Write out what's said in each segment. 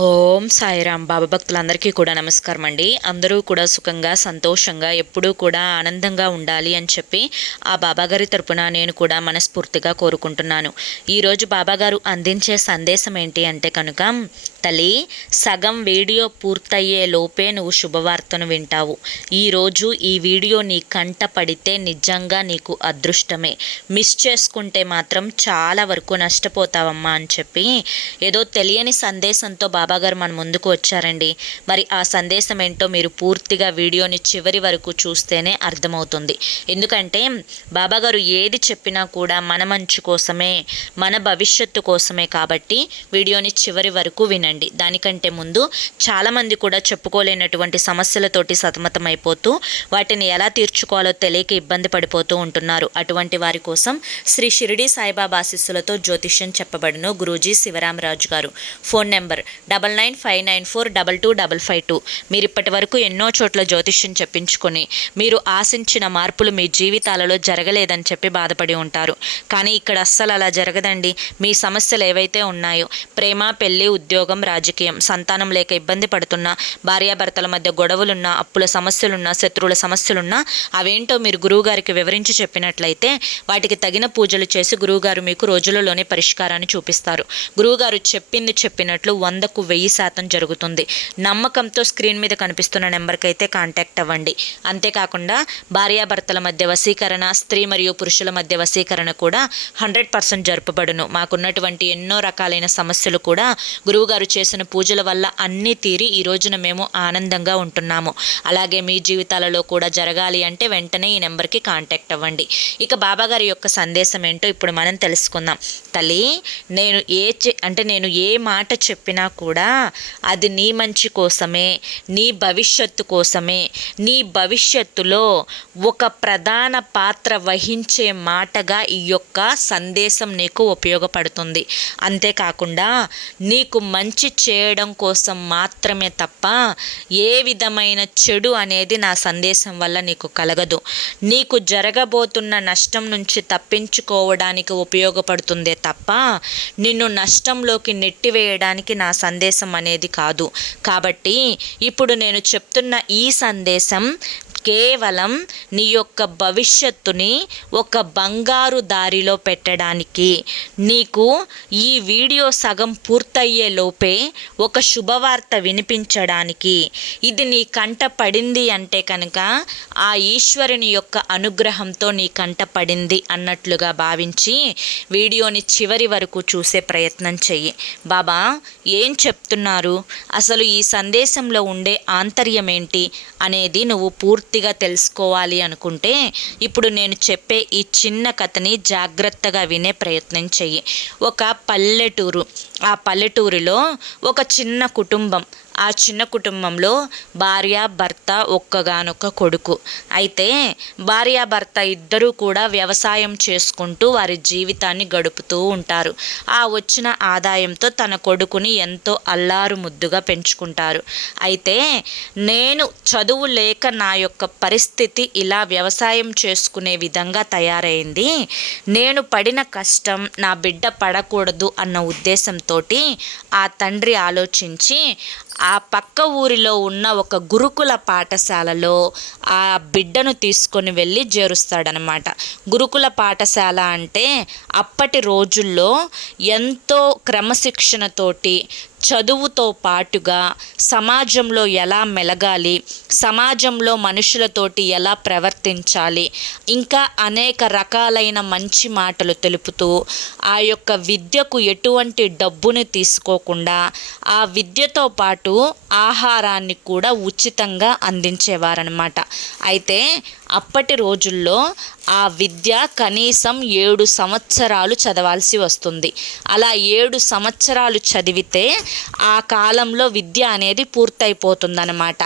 ఓం సాయిరాం. బాబా భక్తులందరికీ కూడా నమస్కారం అండి. అందరూ కూడా సుఖంగా సంతోషంగా ఎప్పుడూ కూడా ఆనందంగా ఉండాలి అని చెప్పి ఆ బాబాగారి తరపున నేను కూడా మనస్ఫూర్తిగా కోరుకుంటున్నాను. ఈరోజు బాబాగారు అందించే సందేశం ఏంటి అంటే కనుక, తల్లి, సగం వీడియో పూర్తయ్యే లోపే నువ్వు శుభవార్తను వింటావు. ఈరోజు ఈ వీడియో నీ కంట పడితే నిజంగా నీకు అదృష్టమే. మిస్ చేసుకుంటే మాత్రం చాలా వరకు నష్టపోతావమ్మా అని చెప్పి ఏదో తెలియని సందేశంతో బాబాగారు మన ముందుకు వచ్చారండి. మరి ఆ సందేశం ఏంటో మీరు పూర్తిగా వీడియోని చివరి వరకు చూస్తేనే అర్థమవుతుంది. ఎందుకంటే బాబాగారు ఏది చెప్పినా కూడా మన మంచి కోసమే, మన భవిష్యత్తు కోసమే. కాబట్టి వీడియోని చివరి వరకు వినండి. దానికంటే ముందు చాలామంది కూడా చెప్పుకోలేనటువంటి సమస్యలతోటి సతమతమైపోతూ వాటిని ఎలా తీర్చుకోవాలో తెలియక ఇబ్బంది పడిపోతూ ఉంటున్నారు. అటువంటి వారి కోసం శ్రీ షిరిడి సాయిబాబా ఆశీస్సులతో జ్యోతిష్యం చెప్పబడును గురూజీ శివరామరాజు గారు. Phone number 9959922552. మీరు ఇప్పటి వరకు ఎన్నో చోట్ల జ్యోతిష్యం చెప్పించుకొని మీరు ఆశించిన మార్పులు మీ జీవితాలలో జరగలేదని చెప్పి బాధపడి ఉంటారు. కానీ ఇక్కడ అస్సలు అలా జరగదండి. మీ సమస్యలు ఏవైతే ఉన్నాయో, ప్రేమ, పెళ్లి, ఉద్యోగం, రాజకీయం, సంతానం లేక ఇబ్బంది పడుతున్నా, భార్యాభర్తల మధ్య గొడవలున్నా, అప్పుల సమస్యలున్నా, శత్రువుల సమస్యలున్నా, అవేంటో మీరు గురువుగారికి వివరించి చెప్పినట్లయితే వాటికి తగిన పూజలు చేసి గురువుగారు మీకు రోజులలోనే పరిష్కారాన్ని చూపిస్తారు. గురువుగారు చెప్పింది చెప్పినట్లు 100కు 1000% జరుగుతుంది. నమ్మకంతో స్క్రీన్ మీద కనిపిస్తున్న నెంబర్కి అయితే కాంటాక్ట్ అవ్వండి. అంతేకాకుండా భార్యాభర్తల మధ్య వశీకరణ, స్త్రీ మరియు పురుషుల మధ్య వశీకరణ కూడా 100% జరుపబడును. మాకున్నటువంటి ఎన్నో రకాలైన సమస్యలు కూడా గురువుగారు చేసిన పూజల వల్ల అన్నీ తీరి ఈ రోజున మేము ఆనందంగా ఉంటున్నాము. అలాగే మీ జీవితాలలో కూడా జరగాలి అంటే వెంటనే ఈ నెంబర్కి కాంటాక్ట్ అవ్వండి. ఇక బాబాగారి యొక్క సందేశం ఏంటో ఇప్పుడు మనం తెలుసుకుందాం. తల్లి, నేను ఏ మాట చెప్పినా కూడా అది నీ మంచి కోసమే, నీ భవిష్యత్తు కోసమే. నీ భవిష్యత్తులో ఒక ప్రధాన పాత్ర వహించే మాటగా ఈ యొక్క సందేశం నీకు ఉపయోగపడుతుంది. అంతేకాకుండా నీకు మంచి చేయడం కోసం మాత్రమే తప్ప ఏ విధమైన చెడు అనేది నా సందేశం వల్ల నీకు కలగదు. నీకు జరగబోతున్న నష్టం నుంచి తప్పించుకోవడానికి ఉపయోగపడుతుందే తప్ప నిన్ను నష్టంలోకి నెట్టివేయడానికి నా సందేశం అనేది కాదు. కాబట్టి ఇప్పుడు నేను చెప్తున్న ఈ సందేశం కేవలం నీ యొక్క భవిష్యత్తుని ఒక బంగారు దారిలో పెట్టడానికి, నీకు ఈ వీడియో సగం పూర్తయ్యే లోపే ఒక శుభవార్త వినిపించడానికి, ఇది నీ కంట పడింది అంటే కనుక ఆ ఈశ్వరుని యొక్క అనుగ్రహంతో నీ కంట పడింది అన్నట్లుగా భావించి వీడియోని చివరి వరకు చూసే ప్రయత్నం చెయ్యి. బాబా ఏం చెప్తున్నారు, అసలు ఈ సందేశంలో ఉండే ఆంతర్యం ఏంటి అనేది నువ్వు పూర్తిగా తెలుసుకోవాలి అనుకుంటే ఇప్పుడు నేను చెప్పే ఈ చిన్న కథని జాగ్రత్తగా వినే ప్రయత్నం చెయ్యి. ఒక పల్లెటూరు, ఆ పల్లెటూరులో ఒక చిన్న కుటుంబం. ఆ చిన్న కుటుంబంలో భార్య, భర్త, ఒక్కగానొక్క కొడుకు. అయితే భార్యాభర్త ఇద్దరూ కూడా వ్యవసాయం చేసుకుంటూ వారి జీవితాన్ని గడుపుతూ ఉంటారు. ఆ వచ్చిన ఆదాయంతో తన కొడుకుని ఎంతో అల్లారు ముద్దుగా పెంచుకుంటారు. అయితే నేను చదువు లేక నా యొక్క పరిస్థితి ఇలా వ్యవసాయం చేసుకునే విధంగా తయారైంది, నేను పడిన కష్టం నా బిడ్డ పడకూడదు అన్న ఉద్దేశంతో ఆ తండ్రి ఆలోచించి ఆ పక్క ఊరిలో ఉన్న ఒక గురుకుల పాఠశాలలో ఆ బిడ్డను తీసుకొని వెళ్ళి చేరుస్తాడనమాట. గురుకుల పాఠశాల అంటే అప్పటి రోజుల్లో ఎంతో క్రమశిక్షణతోటి చదువుతో పాటుగా సమాజంలో ఎలా మెలగాలి, సమాజంలో మనుషులతోటి ఎలా ప్రవర్తించాలి, ఇంకా అనేక రకాలైన మంచి మాటలు తెలుపుతూ ఆ యొక్క విద్యకు ఎటువంటి డబ్బుని తీసుకోకుండా ఆ విద్యతో పాటు ఆహారాన్ని కూడా ఉచితంగా అందించేవారనమాట. అయితే అప్పటి రోజుల్లో ఆ విద్య కనీసం 7 సంవత్సరాలు చదవాల్సి వస్తుంది. అలా 7 సంవత్సరాలు చదివితే ఆ కాలంలో విద్య అనేది పూర్తయిపోతుందన్నమాట.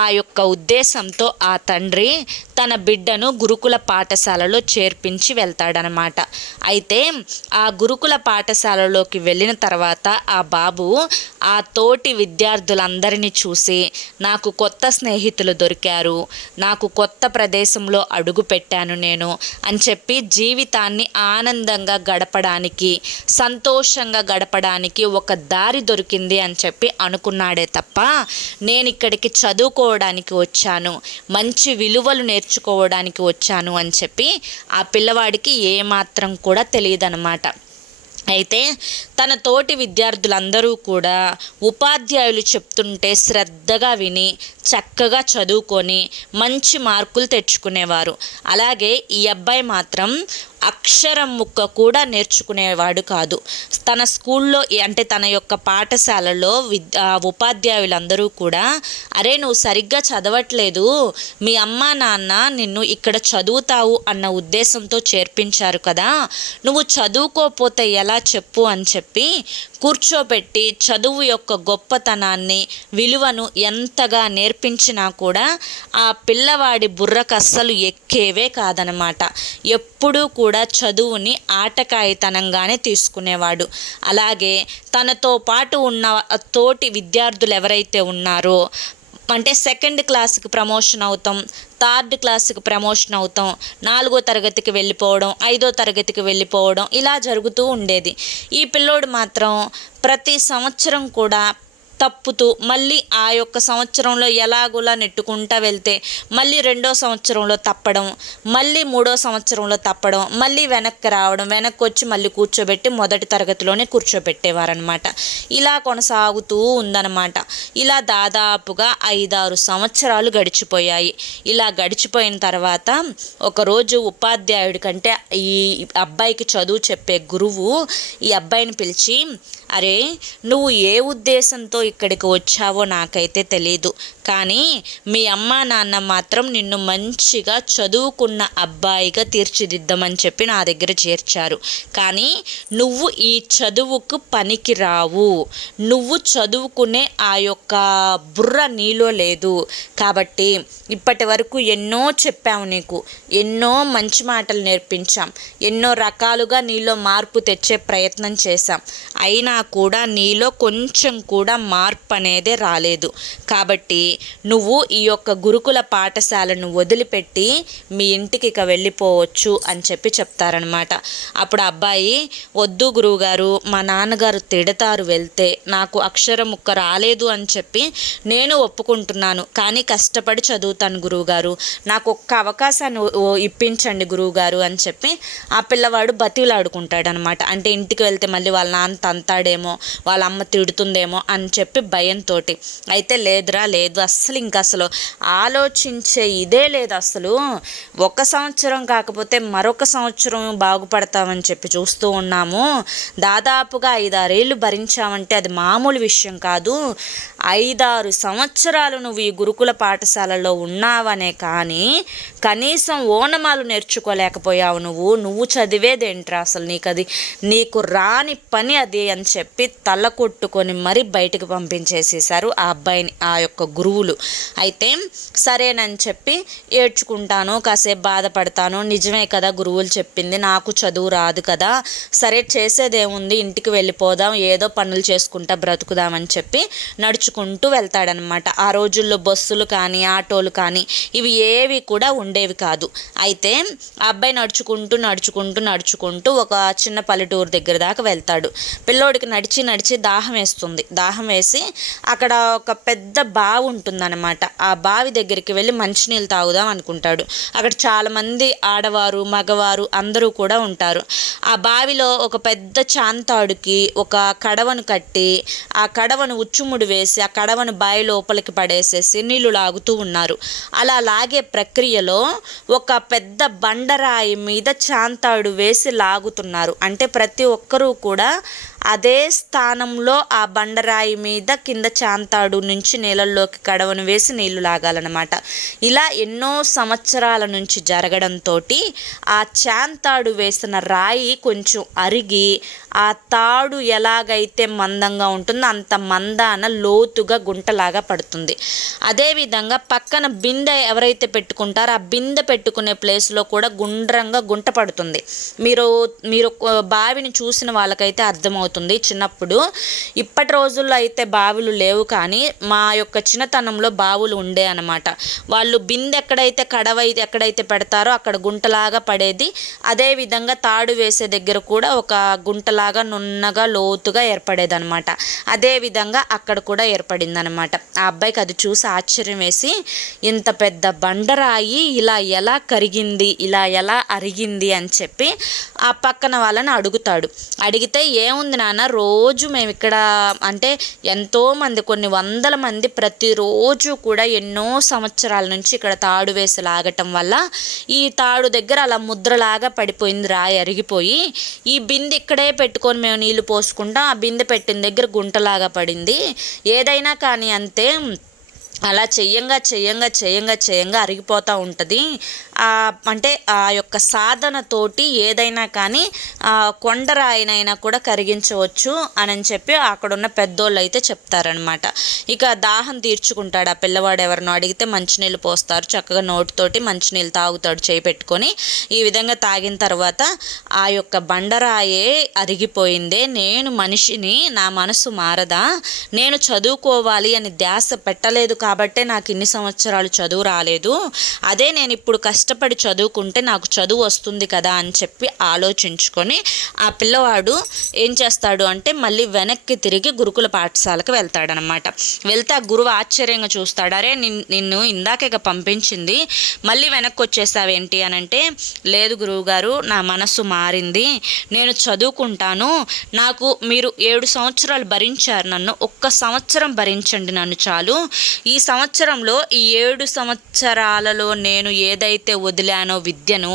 ఆ యొక్క ఉద్దేశంతో ఆ తండ్రి తన బిడ్డను గురుకుల పాఠశాలలో చేర్పించి వెళ్తాడనమాట. అయితే ఆ గురుకుల పాఠశాలలోకి వెళ్ళిన తర్వాత ఆ బాబు ఆ తోటి విద్యార్థులందరినీ చూసి, నాకు కొత్త స్నేహితులు దొరికారు, నాకు కొత్త ప్రదేశంలో అడుగు పెట్టాను నేను అని చెప్పి జీవితాన్ని ఆనందంగా గడపడానికి, సంతోషంగా గడపడానికి ఒక దారి దొరికింది అని చెప్పి అనుకున్నాడే తప్ప, నేను ఇక్కడికి చదువుకోవడానికి వచ్చాను, మంచి విలువలు నేర్చుకోవడానికి వచ్చాను అని చెప్పి ఆ పిల్లవాడికి ఏమాత్రం కూడా తెలియదన్నమాట. అయితే తన తోటి విద్యార్థులందరూ కూడా ఉపాధ్యాయులు చెప్తుంటే శ్రద్ధగా విని చక్కగా చదువుకొని మంచి మార్కులు తెచ్చుకునేవారు. అలాగే ఈ అబ్బాయి మాత్రం అక్షరం ముక్క కూడా నేర్చుకునేవాడు కాదు. తన స్కూల్లో అంటే తన యొక్క పాఠశాలలో ఉపాధ్యాయులందరూ కూడా, అరే నువ్వు సరిగ్గా చదవట్లేదు, మీ అమ్మ నాన్న నిన్ను ఇక్కడ చదువుతావు అన్న ఉద్దేశంతో చేర్పించారు కదా, నువ్వు చదువుకోపోతే ఎలా చెప్పు అని చెప్పి కూర్చోబెట్టి చదువు యొక్క గొప్పతనాన్ని, విలువను ఎంతగా నేర్పించినా కూడా ఆ పిల్లవాడి బుర్రకు అస్సలు ఎక్కేవే కాదనమాట. ఎప్పుడూ కూడా చదువుని ఆటకాయితనంగానే తీసుకునేవాడు. అలాగే తనతో పాటు ఉన్న తోటి విద్యార్థులు ఎవరైతే ఉన్నారో, అంటే సెకండ్ క్లాస్కి ప్రమోషన్ అవుతాం, థర్డ్ క్లాస్కి ప్రమోషన్ అవుతాం, 4వ తరగతికి వెళ్ళిపోవడం, 5వ తరగతికి వెళ్ళిపోవడం ఇలా జరుగుతూ ఉండేది. ఈ పిల్లోడు మాత్రం ప్రతి సంవత్సరం కూడా తప్పుతూ మళ్ళీ ఆ యొక్క సంవత్సరంలో ఎలాగోలా నెట్టుకుంటా వెళ్తే మళ్ళీ 2వ సంవత్సరంలో తప్పడం, మళ్ళీ 3వ సంవత్సరంలో తప్పడం, మళ్ళీ వెనక్కి రావడం, వెనక్కి వచ్చి మళ్ళీ కూర్చోబెట్టి మొదటి తరగతిలోనే కూర్చోబెట్టేవారనమాట. ఇలా కొనసాగుతూ ఉందన్నమాట. ఇలా దాదాపుగా 5-6 సంవత్సరాలు గడిచిపోయాయి. ఇలా గడిచిపోయిన తర్వాత ఒకరోజు ఉపాధ్యాయుడి కంటే ఈ అబ్బాయికి చదువు చెప్పే గురువు ఈ అబ్బాయిని పిలిచి, అరే నువ్వు ఏ ఉద్దేశంతో ఇక్కడికి వచ్చావో నాకైతే తెలీదు, కానీ మీ అమ్మ నాన్న మాత్రం నిన్ను మంచిగా చదువుకున్న అబ్బాయిగా తీర్చిదిద్దామని చెప్పి నా దగ్గర చేర్చారు. కానీ నువ్వు ఈ చదువుకు పనికి రావు, నువ్వు చదువుకునే ఆ యొక్క బుర్ర నీలో లేదు. కాబట్టి ఇప్పటి వరకు ఎన్నో చెప్పాము నీకు, ఎన్నో మంచి మాటలు నేర్పించాం, ఎన్నో రకాలుగా నీలో మార్పు తెచ్చే ప్రయత్నం చేశాం, అయినా కూడా నీలో కొంచెం కూడా మార్పు అనేదే రాలేదు. కాబట్టి నువ్వు ఈ యొక్క గురుకుల పాఠశాలను వదిలిపెట్టి మీ ఇంటికి ఇక వెళ్ళిపోవచ్చు అని చెప్పి చెప్తారనమాట. అప్పుడు అబ్బాయి, వద్దు గురువుగారు, మా నాన్నగారు తిడతారు వెళ్తే, నాకు అక్షరం ముక్క రాలేదు అని చెప్పి నేను ఒప్పుకుంటున్నాను, కానీ కష్టపడి చదువుతాను గురువుగారు, నాకు ఒక్క అవకాశాన్ని ఇప్పించండి గురువుగారు అని చెప్పి ఆ పిల్లవాడు బతిలాడుకుంటాడనమాట. అంటే ఇంటికి వెళ్తే మళ్ళీ వాళ్ళ నాన్న తంతాడేమో, వాళ్ళ అమ్మ తిడుతుందేమో అని చెప్పి భయంతో. అయితే లేదురా లేదు, అసలు ఆలోచించే ఇదే లేదు, అసలు ఒక సంవత్సరం కాకపోతే మరొక సంవత్సరం బాగుపడతామని చెప్పి చూస్తూ ఉన్నాము, దాదాపుగా 5-6 ఏళ్ళు భరించామంటే అది మామూలు విషయం కాదు, 5-6 సంవత్సరాలు నువ్వు ఈ గురుకుల పాఠశాలలో ఉన్నావనే కానీ కనీసం ఓనమాలు నేర్చుకోలేకపోయావు, నువ్వు చదివేదేంట్రా అసలు, నీకు రాని పని అది అని చెప్పి తల కొట్టుకొని మరీ బయటకు పంపించేసేసారు ఆ అబ్బాయిని ఆ యొక్క గురువులు. అయితే సరేనని చెప్పి ఏడ్చుకుంటాను, కాసేపు బాధపడతాను, నిజమే కదా గురువులు చెప్పింది, నాకు చదువు రాదు కదా, సరే చేసేదేముంది, ఇంటికి వెళ్ళిపోదాం, ఏదో పనులు చేసుకుంటా బ్రతుకుదామని చెప్పి నడుచుకుంటూ వెళ్తాడనమాట. ఆ రోజుల్లో బస్సులు కానీ ఆటోలు కానీ ఇవి ఏవి కూడా ఉండేవి కాదు. అయితే ఆ అబ్బాయి నడుచుకుంటూ ఒక చిన్న పల్లెటూరు దగ్గర దాకా వెళ్తాడు. పిల్లోడికి నడిచి దాహం వేస్తుంది. దాహం వేసి అక్కడ ఒక పెద్ద బావి ఉంటుందన్నమాట. ఆ బావి దగ్గరికి వెళ్ళి మంచినీళ్ళు తాగుదాం అనుకుంటాడు. అక్కడ చాలామంది ఆడవారు మగవారు అందరూ కూడా ఉంటారు. ఆ బావిలో ఒక పెద్ద చాంతాడుకి ఒక కడవను కట్టి ఆ కడవను ఉచ్చుముడి వేసి ఆ కడవను బావి లోపలికి పడేసేసి నీళ్లు లాగుతూ ఉన్నారు. అలా లాగే ప్రక్రియలో ఒక పెద్ద బండరాయి మీద చాంతాడు వేసి లాగుతున్నారు. అంటే ప్రతి ఒక్కరూ కూడా అదే స్థానంలో ఆ బండరాయి మీద కింద చాంతాడు నుంచి నీళ్ళల్లోకి కడవను వేసి నీళ్లు లాగాలన్నమాట. ఇలా ఎన్నో సంవత్సరాల నుంచి జరగడంతో ఆ చాంతాడు వేసిన రాయి కొంచెం అరిగి ఆ తాడు ఎలాగైతే మందంగా ఉంటుందో అంత మందాన లోతుగా గుంటలాగా పడుతుంది. అదేవిధంగా పక్కన బిందె ఎవరైతే పెట్టుకుంటారో ఆ బిందె పెట్టుకునే ప్లేస్లో కూడా గుండ్రంగా గుంట పడుతుంది. మీరు మీరు బావిని చూసిన వాళ్ళకైతే అర్థమవుతుంది. చిన్నప్పుడు ఇప్పటి రోజుల్లో అయితే బావులు లేవు, కానీ మా యొక్క చిన్నతనంలో బావులు ఉండే అన్నమాట. వాళ్ళు బిందె ఎక్కడైతే ఎక్కడైతే పెడతారో అక్కడ గుంటలాగా పడేది. అదేవిధంగా తాడు వేసే దగ్గర కూడా ఒక గుంటలాగా నున్నగా లోతుగా ఏర్పడేదన్నమాట. అదేవిధంగా అక్కడ కూడా ఏర్పడిందనమాట. ఆ అబ్బాయికి అది చూసి ఆశ్చర్యం వేసి, ఇంత పెద్ద బండరాయి ఇలా ఎలా కరిగింది, ఇలా ఎలా అరిగింది అని చెప్పి ఆ పక్కన వాళ్ళని అడుగుతాడు. అడిగితే ఏముంది నాన్న, రోజు మేము ఇక్కడ అంటే ఎంతోమంది, కొన్ని వందల మంది ప్రతిరోజు కూడా ఎన్నో సంవత్సరాల నుంచి ఇక్కడ తాడు వేసి లాగటం వల్ల ఈ తాడు దగ్గర అలా ముద్రలాగా పడిపోయింది, రాయి అరిగిపోయి. ఈ బిందె ఇక్కడే పెట్టుకొని మేము నీళ్లు పోసుకుంటాం, ఆ బిందె పెట్టిన దగ్గర గుంటలాగా పడింది. ఏదైనా కానీ అంతే, అలా చెయ్యంగా అరిగిపోతూ ఉంటుంది. అంటే ఆ యొక్క సాధనతోటి ఏదైనా కానీ కొండరాయినైనా కూడా కరిగించవచ్చు అని చెప్పి అక్కడున్న పెద్దోళ్ళు అయితే చెప్తారనమాట. ఇక దాహం తీర్చుకుంటాడు ఆ పిల్లవాడు. ఎవరినో అడిగితే మంచినీళ్ళు పోస్తారు, చక్కగా నోటితోటి మంచినీళ్ళు తాగుతాడు చేయి పెట్టుకొని. ఈ విధంగా తాగిన తర్వాత ఆ యొక్క బండరాయే అరిగిపోయిందే, నేను మనిషిని, నా మనసు మారదా, నేను చదువుకోవాలి అని ధ్యాస పెట్టలేదు కాబట్టే నాకు ఇన్ని సంవత్సరాలు చదువు రాలేదు, అదే నేను ఇప్పుడు కష్టపడి చదువుకుంటే నాకు చదువు వస్తుంది కదా అని చెప్పి ఆలోచించుకొని ఆ పిల్లవాడు ఏం చేస్తాడు అంటే మళ్ళీ వెనక్కి తిరిగి గురుకుల పాఠశాలకు వెళ్తాడనమాట. వెళ్తే ఆ గురువు ఆశ్చర్యంగా చూస్తాడు. అరే నిన్ను ఇందాకే పంపించింది, మళ్ళీ వెనక్కి వచ్చేసావేంటి అని అంటే, లేదు గురువుగారు, నా మనస్సు మారింది, నేను చదువుకుంటాను, నాకు మీరు 7 సంవత్సరాలు భరించారు, నన్ను ఒక్క సంవత్సరం భరించండి నన్ను చాలు, ఈ సంవత్సరంలో ఈ 7 సంవత్సరాలలో నేను ఏదైతే వదిలానో విద్యను,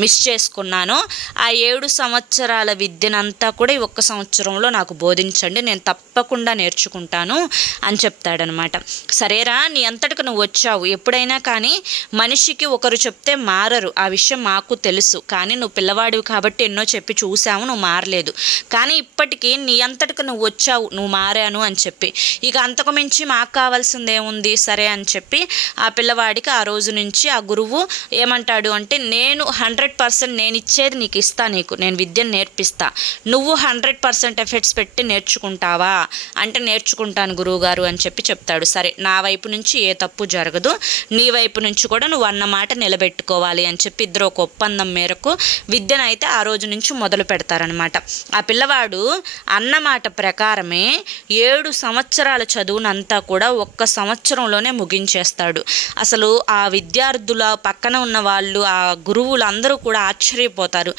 మిస్ చేసుకున్నానో ఆ 7 సంవత్సరాల విద్యనంతా కూడా ఈ ఒక్క సంవత్సరంలో నాకు బోధించండి, నేను తప్పకుండా నేర్చుకుంటాను అని చెప్తాడనమాట. సరేరా, నీ అంతటికి నువ్వు వచ్చావు, ఎప్పుడైనా కానీ మనిషికి ఒకరు చెప్తే మారరు, ఆ విషయం మాకు తెలుసు, కానీ నువ్వు పిల్లవాడివి కాబట్టి ఎన్నో చెప్పి చూసావు, నువ్వు మారలేదు, కానీ ఇప్పటికీ నీ అంతటికి నువ్వు వచ్చావు, నువ్వు మారాను అని చెప్పి, ఇక అంతకు మించి మాకు కావాల్సింది ఏముంది, సరే అని చెప్పి ఆ పిల్లవాడికి ఆ రోజు నుంచి ఆ గురువు ఏమంటాడు అంటే, నేను 100% నేను ఇచ్చేది నీకు ఇస్తా, నేను విద్యను నేర్పిస్తా, నువ్వు 100% ఎఫర్ట్స్ పెట్టి నేర్చుకుంటావా అంటే నేర్చుకుంటాను గురువుగారు అని చెప్పి చెప్తాడు. సరే, నా వైపు నుంచి ఏ తప్పు జరగదు, నీ వైపు నుంచి కూడా నువ్వు అన్నమాట నిలబెట్టుకోవాలి అని చెప్పి ఇద్దరు ఒక ఒప్పందం మేరకు విద్యను అయితే ఆ రోజు నుంచి మొదలు పెడతారనమాట. ఆ పిల్లవాడు అన్నమాట ప్రకారమే 7 సంవత్సరాల చదువునంతా కూడా ఒక్క సంవత్సరంలోనే ముగించేస్తాడు. అసలు ఆ విద్యార్థుల పక్కన ఉన్న వాళ్ళు, ఆ గురువులు అందరూ కూడా ఆశ్చర్యపోతారు.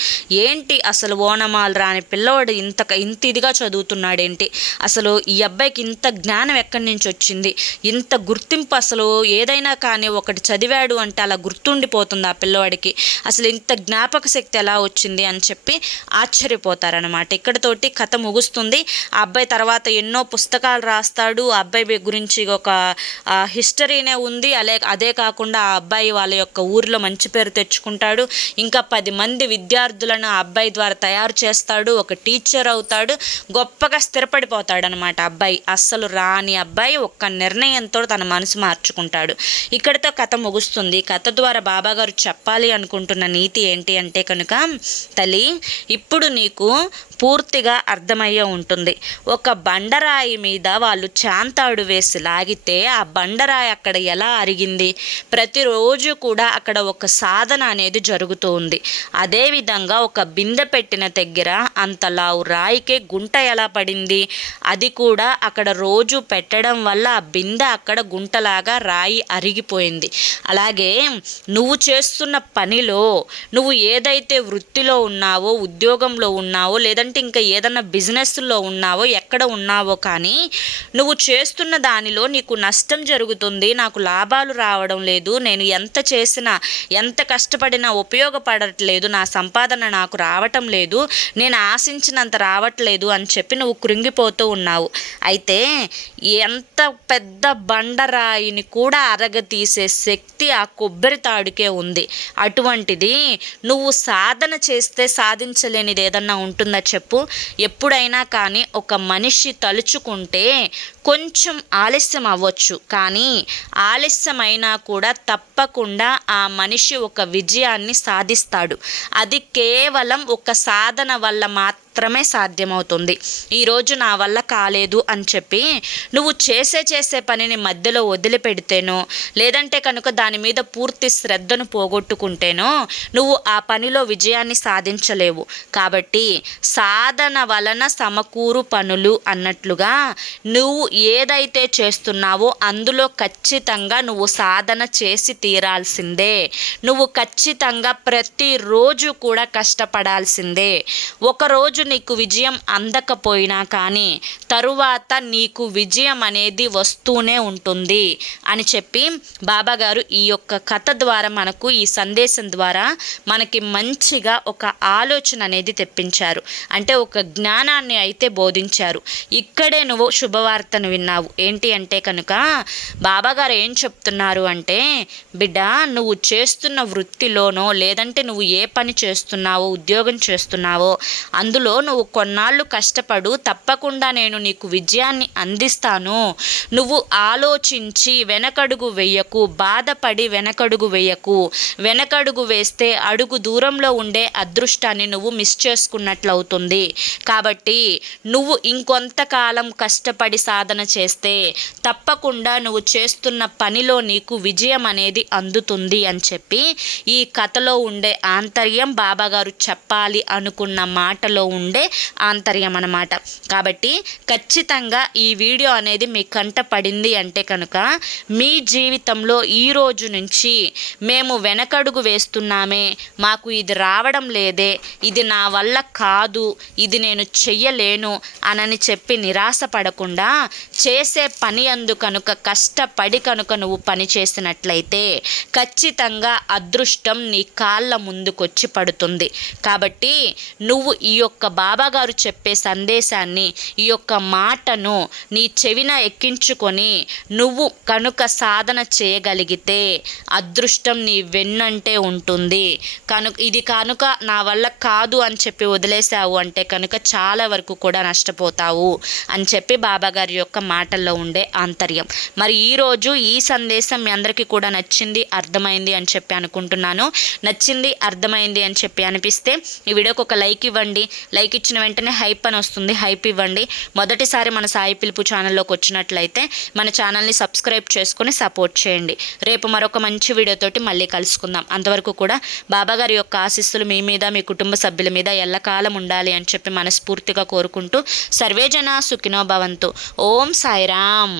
ఏంటి అసలు ఓనమాలు రాని పిల్లవాడు ఇంత ఇదిగా చదువుతున్నాడేంటి, అసలు ఈ అబ్బాయికి ఇంత జ్ఞానం ఎక్కడి నుంచి వచ్చింది, ఇంత గుర్తింపు, అసలు ఏదైనా కానీ ఒకటి చదివాడు అంటే అలా గుర్తుండిపోతుంది ఆ పిల్లవాడికి, అసలు ఇంత జ్ఞాపక శక్తి ఎలా వచ్చింది అని చెప్పి ఆశ్చర్యపోతారనమాట. ఇక్కడతోటి కథ ముగుస్తుంది. ఆ అబ్బాయి తర్వాత ఎన్నో పుస్తకాలు రాస్తాడు, ఆ అబ్బాయి గురించి ఒక హిస్టరీనే ఉంది. అదే కాకుండా ఆ అబ్బాయి వాళ్ళ యొక్క ఊరిలో మంచి పేరు తెచ్చుకుంటాడు, ఇంకా 10 మంది విద్యార్థులను ఆ అబ్బాయి ద్వారా తయారు చేస్తాడు, ఒక టీచర్ అవుతాడు, గొప్పగా స్థిరపడిపోతాడు అనమాట. అబ్బాయి అస్సలు రాని అబ్బాయి ఒక్క నిర్ణయంతో తన మనసు మార్చుకుంటాడు. ఇక్కడితో కథ ముగుస్తుంది. కథ ద్వారా బాబాగారు చెప్పాలి అనుకుంటున్న నీతి ఏంటి అంటే కనుక, తల్లి, ఇప్పుడు నీకు పూర్తిగా అర్థమయ్యే ఉంటుంది. ఒక బండరాయి మీద వాళ్ళు చాంతాడు వేసి లాగితే ఆ బండరాయి అక్కడ ఎలా అరిగింది, ప్రతిరోజు కూడా అక్కడ ఒక సాధన అనేది జరుగుతూ ఉంది. అదేవిధంగా ఒక బిందె పెట్టిన దగ్గర అంత లావు రాయికే గుంట ఎలా పడింది, అది కూడా అక్కడ రోజు పెట్టడం వల్ల ఆ బిందె అక్కడ గుంటలాగా రాయి అరిగిపోయింది. అలాగే నువ్వు చేస్తున్న పనిలో, నువ్వు ఏదైతే వృత్తిలో ఉన్నావో, ఉద్యోగంలో ఉన్నావో, లేదంటే లేదంటే ఇంకా ఏదన్నా బిజినెస్లో ఉన్నావో ఎక్కడ ఉన్నావో కానీ నువ్వు చేస్తున్న దానిలో నీకు నష్టం జరుగుతుంది, నాకు లాభాలు రావడం లేదు, నేను ఎంత చేసినా ఎంత కష్టపడినా ఉపయోగపడట్లేదు, నా సంపాదన నాకు రావటం లేదు, నేను ఆశించినంత రావట్లేదు అని చెప్పి నువ్వు కృంగిపోతూ ఉన్నావు. అయితే ఎంత పెద్ద బండరాయిని కూడా అరగతీసే శక్తి ఆ కొబ్బరి తాడుకే ఉంది. అటువంటిది నువ్వు సాధన చేస్తే సాధించలేనిది ఏదన్నా ఉంటుందా చెప్పు? ఎప్పుడైనా కానీ ఒక మనిషి తలుచుకుంటే కొంచెం ఆలస్యం అవ్వచ్చు, కానీ ఆలస్యమైనా కూడా తప్పకుండా ఆ మనిషి ఒక విజయాన్ని సాధిస్తాడు. అది కేవలం ఒక సాధన వల్ల మాత్రమే సాధ్యమవుతుంది. ఈరోజు నా వల్ల కాలేదు అని చెప్పి నువ్వు చేసే పనిని మధ్యలో వదిలిపెడితేనో లేదంటే కనుక దాని మీద పూర్తి శ్రద్ధను పోగొట్టుకుంటేనో నువ్వు ఆ పనిలో విజయాన్ని సాధించలేవు. కాబట్టి సాధన వలన సమకూరు పనులు అన్నట్లుగా నువ్వు ఏదైతే చేస్తున్నావో అందులో ఖచ్చితంగా నువ్వు సాధన చేసి తీరాల్సిందే. నువ్వు ఖచ్చితంగా ప్రతిరోజు కూడా కష్టపడాల్సిందే. ఒకరోజు నీకు విజయం అందకపోయినా కానీ తరువాత నీకు విజయం అనేది వస్తూనే ఉంటుంది అని చెప్పి బాబాగారు ఈ యొక్క కథ ద్వారా మనకు, ఈ సందేశం ద్వారా మనకి మంచిగా ఒక ఆలోచన అనేది తెప్పించారు. అంటే ఒక జ్ఞానాన్ని అయితే బోధించారు. ఇక్కడే నువ్వు శుభవార్తను విన్నావు. ఏంటి అంటే కనుక బాబాగారు ఏం చెప్తున్నారు అంటే, బిడ్డ నువ్వు చేస్తున్న వృత్తిలోనో లేదంటే నువ్వు ఏ పని చేస్తున్నావో, ఉద్యోగం చేస్తున్నావో అందులో నువ్వు కొన్నాళ్ళు కష్టపడు, తప్పకుండా నేను నీకు విజయాన్ని అందిస్తాను. నువ్వు ఆలోచించి వెనకడుగు వేయకు, బాధపడి వెనకడుగు వేయకు. వెనకడుగు వేస్తే అడుగు దూరంలో ఉండే అదృష్టాన్ని నువ్వు మిస్ చేసుకున్నట్లు అవుతుంది. కాబట్టి నువ్వు ఇంకొంతకాలం కష్టపడి సాధన చేస్తే తప్పకుండా నువ్వు చేస్తున్న పనిలో నీకు విజయం అనేది అందుతుంది అని చెప్పి ఈ కథలో ఉండే ఆంతర్యం, బాబాగారు చెప్పాలి అనుకున్న మాటలో ఉండే ఆంతర్యం అన్నమాట. కాబట్టి ఖచ్చితంగా ఈ వీడియో అనేది మీ కంట పడింది అంటే కనుక మీ జీవితంలో ఈ రోజు నుంచి మేము వెనకడుగు వేస్తున్నామే, మాకు ఇది రావడం లేదే, ఇది నా వల్ల కాదు, ఇది నేను చెయ్యలేను అనని చెప్పి నిరాశ పడకుండా చేసే పని అందు కనుక కష్టపడి కనుక నువ్వు పని చేసినట్లయితే ఖచ్చితంగా అదృష్టం నీ కాళ్ళ ముందుకొచ్చి పడుతుంది. కాబట్టి నువ్వు ఈ యొక్క బాబాగారు చెప్పే సందేశాన్ని, ఈ యొక్క మాటను నీ చెవిన ఎక్కించుకొని నువ్వు కనుక సాధన చేయగలిగితే అదృష్టం నీ వెన్నంటే ఉంటుంది. ఇది కనుక నా వల్ల కాదు అని చెప్పి వదిలేసావు అంటే కనుక చాలా వరకు కూడా నష్టపోతావు అని చెప్పి బాబాగారి యొక్క మాటల్లో ఉండే ఆంతర్యం. మరి ఈరోజు ఈ సందేశం మీ అందరికీ కూడా నచ్చింది, అర్థమైంది అని చెప్పి అనుకుంటున్నాను. నచ్చింది, అర్థమైంది అని చెప్పి అనిపిస్తే ఈ వీడియోకి ఒక లైక్ ఇవ్వండి. లైక్ ఇచ్చిన వెంటనే హైప్ అని వస్తుంది, హైప్ ఇవ్వండి. మొదటిసారి మన సాయి పిలుపు ఛానల్లోకి వచ్చినట్లయితే మన ఛానల్ని సబ్స్క్రైబ్ చేసుకొని సపోర్ట్ చేయండి. రేపు మరొక మంచి వీడియోతోటి మళ్ళీ కలుసుకుందాం. అంతవరకు కూడా బాబాగారి యొక్క ఆశీస్సులు మీ మీద, మీ కుటుంబ సభ్యుల మీద ఎల్లకాలం ఉండాలి అని చెప్పి మనస్ఫూర్తిగా కోరుకుంటూ సర్వేజన సుఖినో భవంతు. ఓం సాయిరామ్.